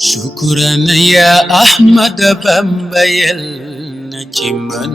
shukran ya Ahmad Bamba yal na ci man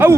awu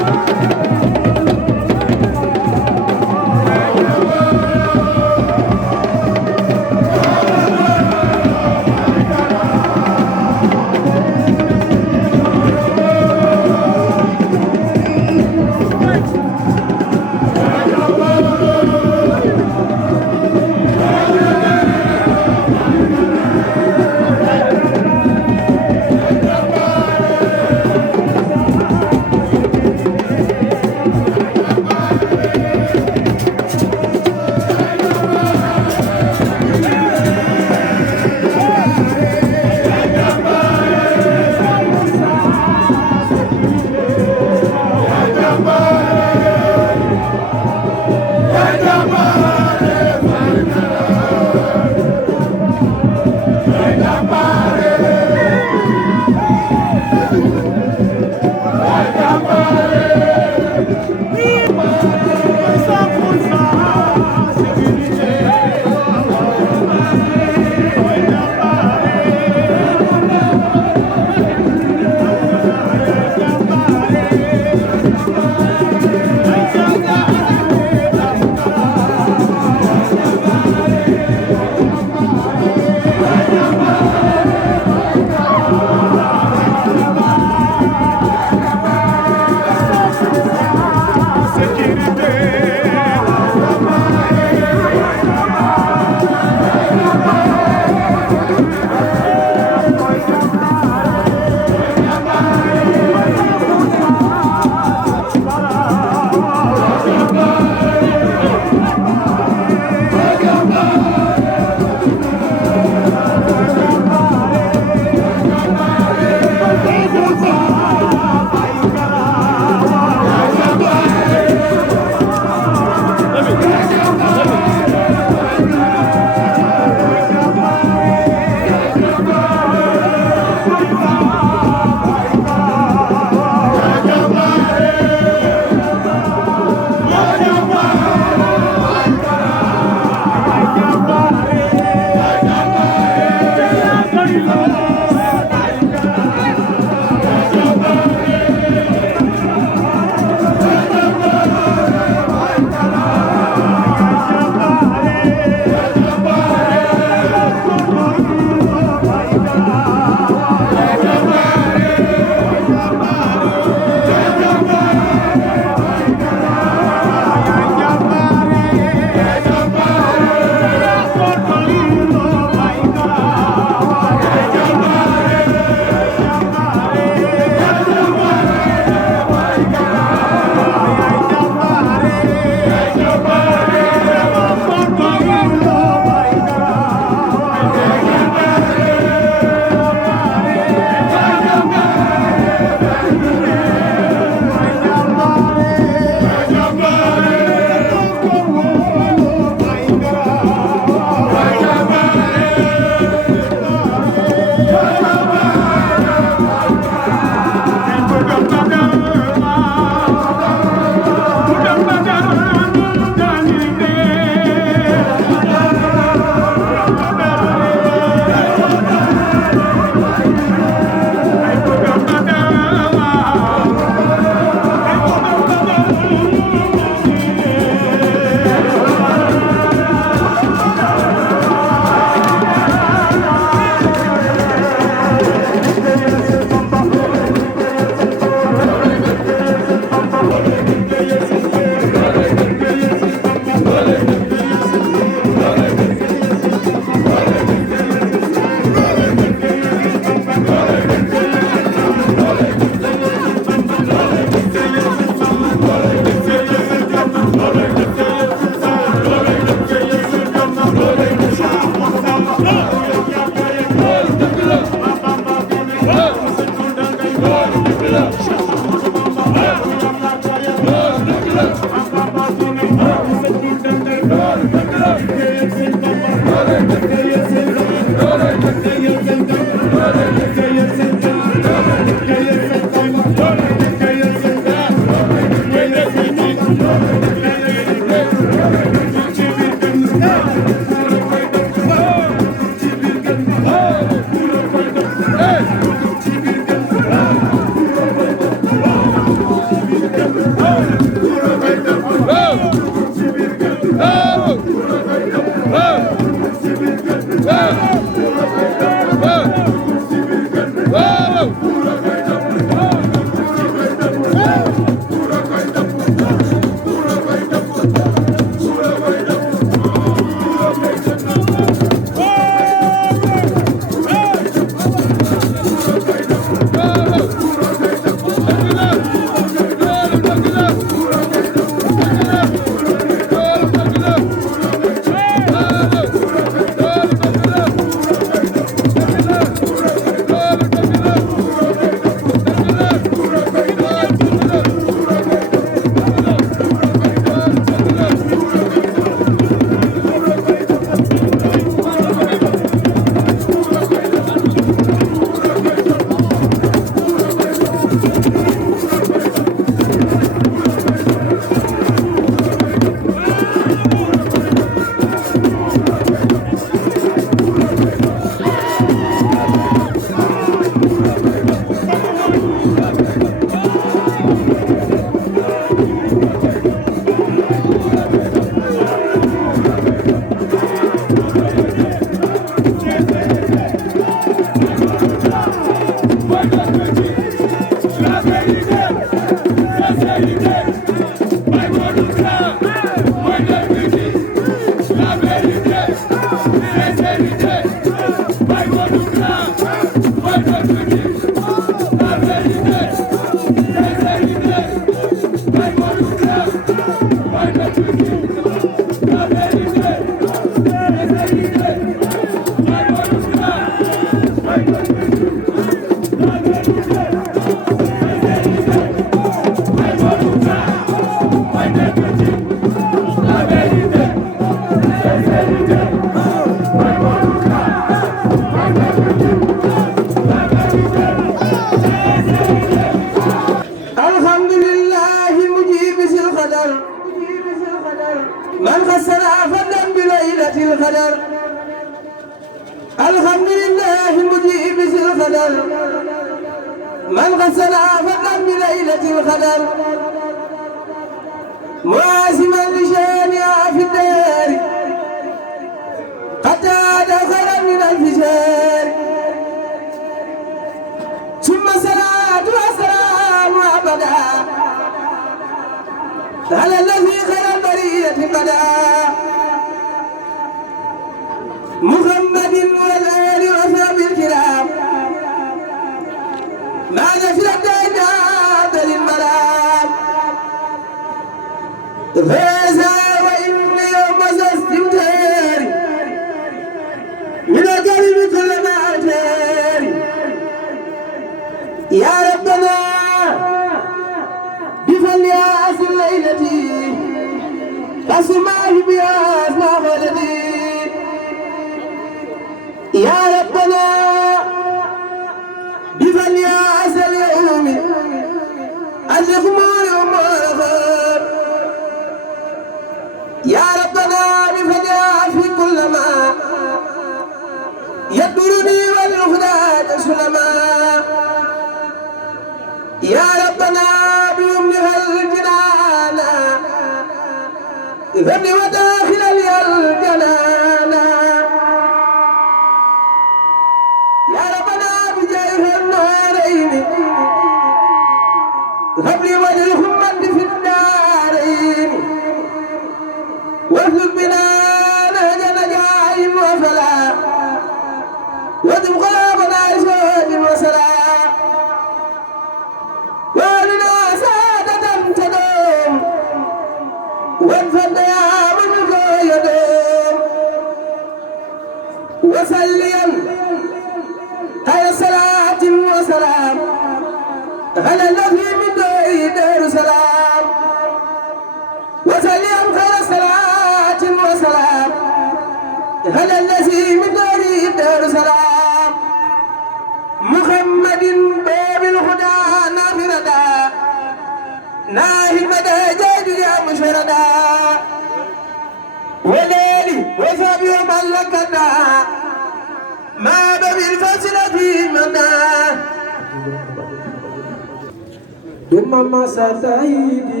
Mama Satayi di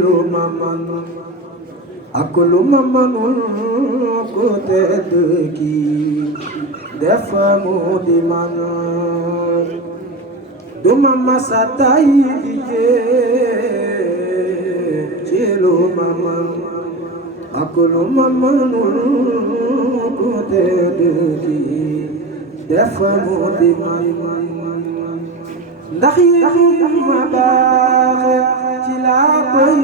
lu ma man ak lu ma manul ku tedd ki def mu di man du ma masa tay di jéem ci lu ma man ak lu ma manul ku tedd ki def mu di man ndax yi ma baaxe ci laa koy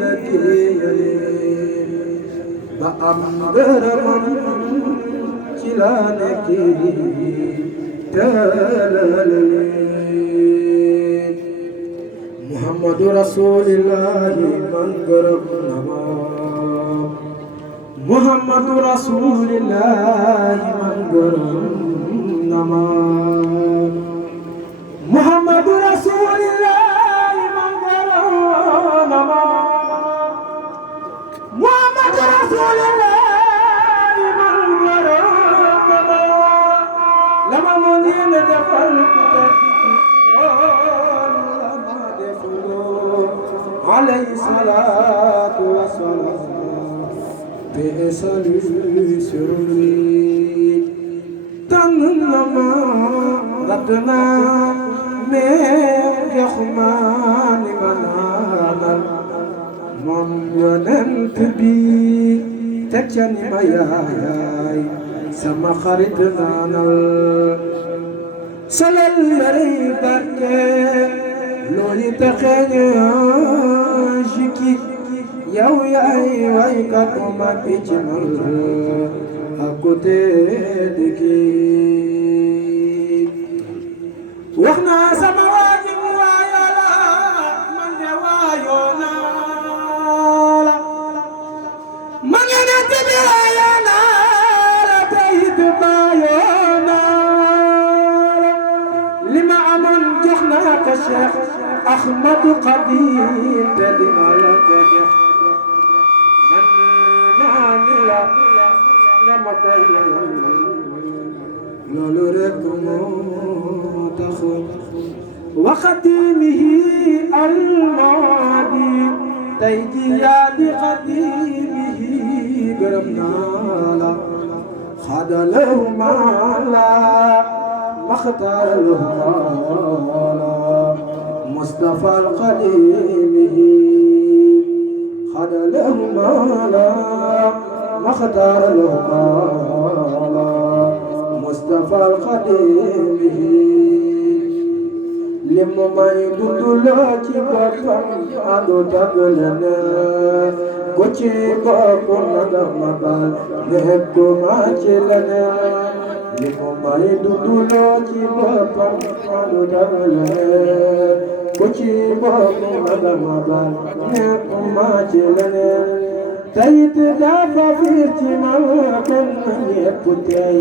la géeyale ba am ngërëmam ci laa nekki tëlale Muhammadu Rasulillahi man gërëm na ma Muhammadu Rasulillahi man gërëm na ma Muhammadu Rasulillahi man gërëm na ma Muhammadu Rasulillahi man gërëm na ma la ma mën yéen a defal ku tedd la ma defaloo alayhi salaatu wa salaam paix et salut sur lui tànn na ma ratt naa mais joxuma ni ma naanal moom yonent bi teg ca ni ma yaay sama xarit naanal salal lay barke loolu taxeñ jikki yow yaay waykat bu mag bi ci man à côté de kii wax naa sama waaji mu waayo la man de waayo naa la ma nga ne tibi waayo naa la tey it baayo naa la li ma amoon jox naa ko Cheikh Ahmadou Khadim te dina la ko jox man naa ni la nga ma koy loolu rek moo tax waxatimihi almaadi tey ji yaa di xatimihi gërëm naa la xadalahu maala maxtaaralahu maala Mustafa alqadimihi xadalahu maala maxtaaralahu maala Mustafa alqadimihi li mu may dunduloo ci boppam àndu tàggale ku ci bopp na dama baal nekkuma ci leneen li mu may dunduloo ci boppam àndu tàggale ku ci bopp na dama baal nekkuma ci leneen tayit dafa fiir ci man kon na ñépp tey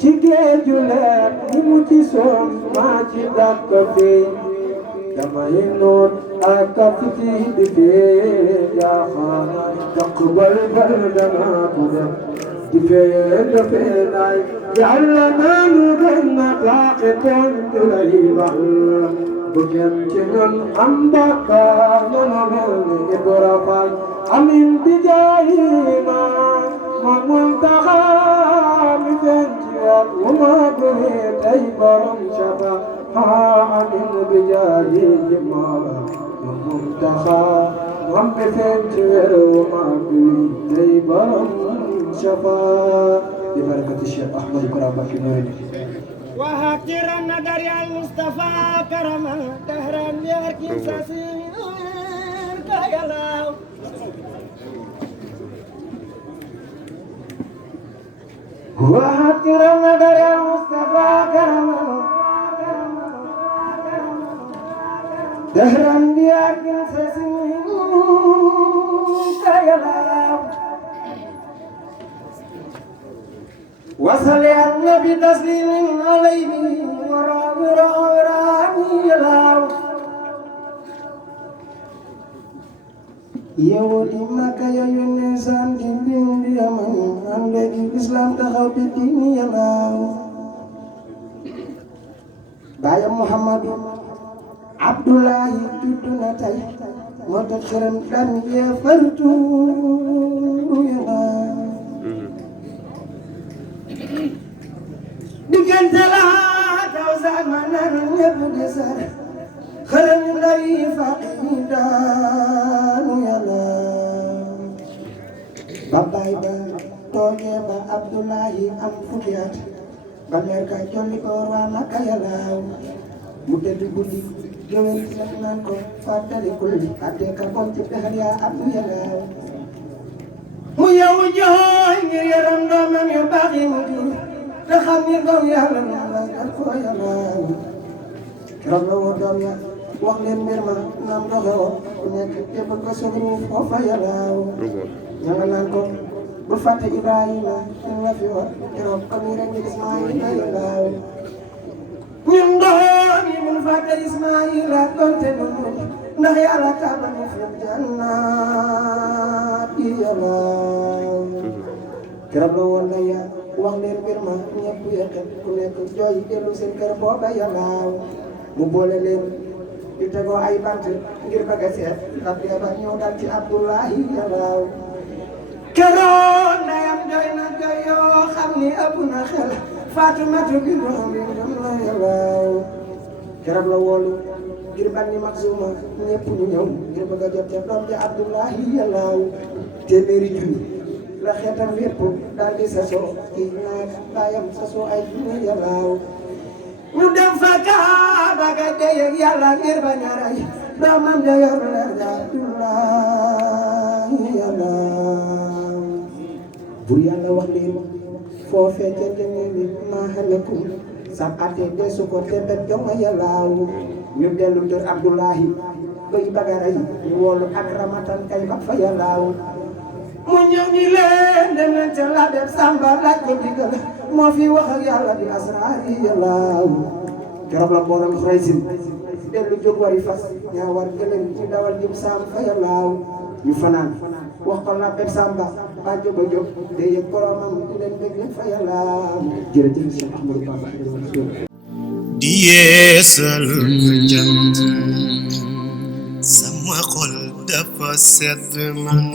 ci géeju leer ni mu ci soom maa ci dàkk fii damay noot ak fiti di fee jaaxaan taqbal bal danaa ko def di fee dafee naay yàlla naa nu gën na baaxe toon du lay bax bu kenn ci ñun am bàkkaar nanu mel ni Ibra Faal amin bi jaayi ma Muntaxa mi feeñ ci waat wu ma bëri tey borom shafa amin bi jaayi ma Muntaxa moom mi feeñ ci weer wu ma bëri tey borom shafa bi barakati Cheikh Ahmadou Kara Mbacké Noreyni وهكذا نظر يا المصطفى كرما دهرا يركي ساسير كيلاو وهكذا نظر يا المصطفى كرما دهرا يركي ساسير كيلاو وصل يا النبي تسليم عليه وراني يلاو yow di Makka ya yónnee san di bindi yaman am léegi islam taxaw bi diini yalaaw baayam Muhammadu Abdullahi juddu na tey moo tax xeram daan yeefartu yàlla diggante la taw sama naan ñëpp di sar xeram yu ndaw yi fàq yi daanu yàlla ba baay ba toogee ba Abdoulahi am fukki at ba leer ka jolli ko waa Makka yàllaaw mu tëdd guddi géwél sax naan ko fàttali kulli atte ka bon ci pexel yaa ab yàllaaw mu yewu jooy ngir yaram doomam yu baax yi mu jur te xam ni doom yàlla na la dal ko yàllaaw keroog la woo doom ya wax leen mbir ma nam doxe woon ku nekk jébbal ko soxru foofa yàllaaw ña nga naan ko bul fàtte Ibrahima ñu la fi wax keroog ko nii rek Ismaïla yàllaaw ñun doom yi bul fàtte Ismaïla donte noonu ndax yàlla tàbbal ñu fi jannaat yi yàllaaw keroog la woon na ya wax leen mbir ma ñëpp yëkkat ku nekk jooy dellu seen kër booba yàllaaw mu boole leen di tegoo ay bant ngir bëgg a seet ndax ba ñëw dal ci Abdoulahi yàllaaw keroog ndeyam jooy na jooy yoo xam ni ëpp na xel Faatumatu bi doom bi dem na yàllaaw keroog la woolu ngir Bani Maxsuma ñëpp ñu ñëw ngir bëgg a jot ca doom ja Abdoulahi yàllaaw téeméeri junni la xeetam yépp daal di sasoo kii naag baayam sasoo ay junni yàllaaw ñu dem fa Kaaba ga dey ak yàlla ngir bañ a rey doomam ja yor leer ja Abdoulahi yàllaaw bur yàlla wax leen foofee ca jëngee ni maa xelekum sab ate desu ko tebet jonga yàllaaw ñu dellu kër Abdoulahi bay bagara yi ñu woolu ak ramatan kay ba fa yàllaaw mu ñëw ni leen dem leen ca la def Samba laaj ko digal moo fi wax ak yàlla di asraar yi yàllaaw keroog la mbooloo Xuraysin dellu jóg wari fas ñaa war gëlëm ci dawal jëm Saam fa yàllaaw ñu fanaan wax ko la def Samba ba jóg a jóg te yëg boromam di leen bëgg fa yàllaaw jërëjëf Cheikh Ahmadou Bamba di yeesal jant sama xol dafa sedd man